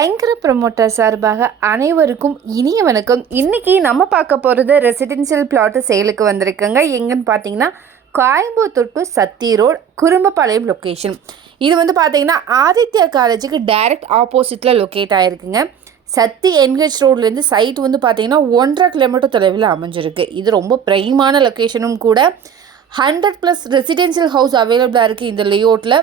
ஐங்கர promoter சார்பாக அனைவருக்கும் இனிய வணக்கம். இன்றைக்கி நம்ம பார்க்க போகிறது ரெசிடென்ஷியல் பிளாட்டு சேலுக்கு வந்திருக்குங்க. எங்கன்னு பார்த்தீங்கன்னா Coimbatore to Sathy road Kurumbapalayam location. இது வந்து பார்த்தீங்கன்னா ஆதித்யா காலேஜுக்கு டைரக்ட் ஆப்போசிட்டில் லொக்கேட் ஆகிருக்குங்க. சத்தி என்ஹெச் ரோட்லேருந்து சைட் வந்து பார்த்தீங்கன்னா 1.5 கிலோமீட்டர் தொலைவில் அமைஞ்சிருக்கு. இது ரொம்ப ப்ரைமான லொக்கேஷனும் கூட. 100+ ரெசிடென்ஷியல் ஹவுஸ் அவைலபிளாக இருக்குது இந்த லேஅவுட்டில்.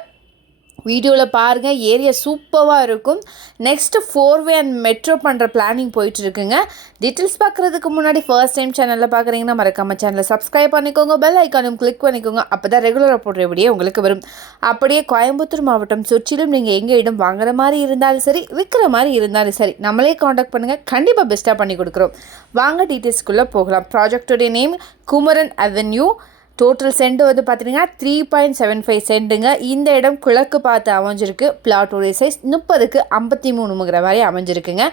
வீடியோவில் பாருங்கள், ஏரியா சூப்பராக இருக்கும். நெக்ஸ்ட்டு 4-வே அண்ட் மெட்ரோ பண்ணுற பிளானிங் போயிட்டுருக்குங்க. டீட்டெயில்ஸ் பார்க்குறதுக்கு முன்னாடி ஃபர்ஸ்ட் டைம் சேனலில் பார்க்குறீங்கன்னா மறக்காமல் சேனலை சப்ஸ்கிரைப் பண்ணிக்கோங்க, பெல் ஐக்கானும் கிளிக் பண்ணிக்கோங்க. அப்போ தான் ரெகுலராக போடுற வீடியோ உங்களுக்கு வரும். அப்படியே கோயம்புத்தூர் மாவட்டம் சுற்றிலும் நீங்கள் எங்கே இடம் வாங்குற மாதிரி இருந்தாலும் சரி, விற்கிற மாதிரி இருந்தாலும் சரி, நம்மளே காண்டாக்ட் பண்ணுங்கள். கண்டிப்பாக பெஸ்ட்டாக பண்ணி கொடுக்குறோம். வாங்க டீட்டெயில்ஸ்குள்ளே போகலாம். ப்ராஜெக்டோடைய name Kumaran avenue. Total cent வந்து பார்த்தீங்கன்னா 3.75 சென்ட்டுங்க. இந்த இடம் கிழக்கு பார்த்து அமைஞ்சிருக்கு. பிளாட்டோடைய சைஸ் 30க்கு 53 மாதிரி அமைஞ்சிருக்குங்க.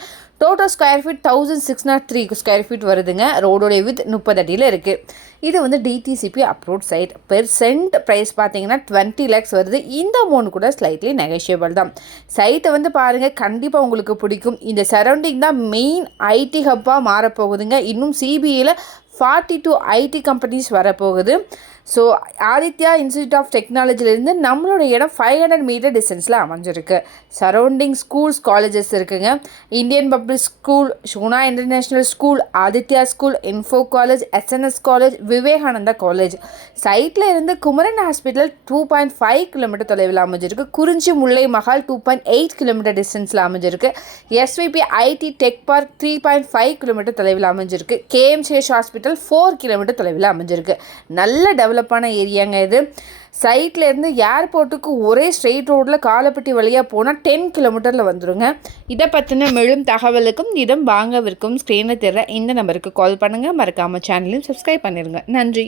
Total square feet 1603 square feet வருதுங்க. ரோடோடைய வித் 30 அடியில் இருக்குது. இது வந்து DTCP approved site. Per cent price பார்த்தீங்கன்னா 20 lakhs வருது. இந்த அமௌண்ட் கூட ஸ்லைட்லி நெகோஷியபிள் தான். சைட்டை வந்து பாருங்கள், கண்டிப்பாக உங்களுக்கு பிடிக்கும். இந்த சரௌண்டிங் தான் மெயின் ஐடி ஹப்பாக மாறப்போகுதுங்க. இன்னும் சிபிஐயில் 42 ஐடி கம்பெனிஸ் வரப்போகுது. ஸோ ஆதித்யா இன்ஸ்டியூட் ஆஃப் டெக்னாலஜிலேருந்து நம்மளோட இடம் 500 மீட்டர் டிஸ்டன்ஸில் அமைஞ்சிருக்கு. சரௌண்டிங் ஸ்கூல்ஸ், காலேஜஸ் இருக்குங்க. Indian public school, Shona international school, Aditya school, info college, SNS college, Vivekananda college. சைட்டில் இருந்து குமரன் ஹாஸ்பிட்டல் 2.5 கிலோமீட்டர் தொலைவில் அமைஞ்சிருக்கு. குறிஞ்சி முல்லை மஹால் 2.8 கிலோமீட்டர் டிஸ்டன்ஸில் அமைஞ்சிருக்கு. SVP IT tech park 3.5 kilometre தொலைவில் அமைஞ்சிருக்கு. கேஎம்சிஹெச் ஹாஸ்பிட்டல் 4 கிலோமீட்டர் தொலைவில் அமைஞ்சிருக்கு. நல்ல டெவலப்பான ஏரியாங்க இது. சைட்டில் இருந்து ஏர்போர்ட்டுக்கு ஒரே ஸ்ட்ரெயிட் ரோட்டில் காலப்பட்டி வழியாக போனால் 10 கிலோமீட்டரில் வந்துடுங்க. இதை பற்றின மேலும் தகவலுக்கும் இடம் வாங்கவிருக்கும் ஸ்க்ரீனில் தெரியற இந்த நம்பருக்கு கால் பண்ணுங்கள். மறக்காமல் சேனலையும் சப்ஸ்கிரைப் பண்ணிடுங்க. நன்றி.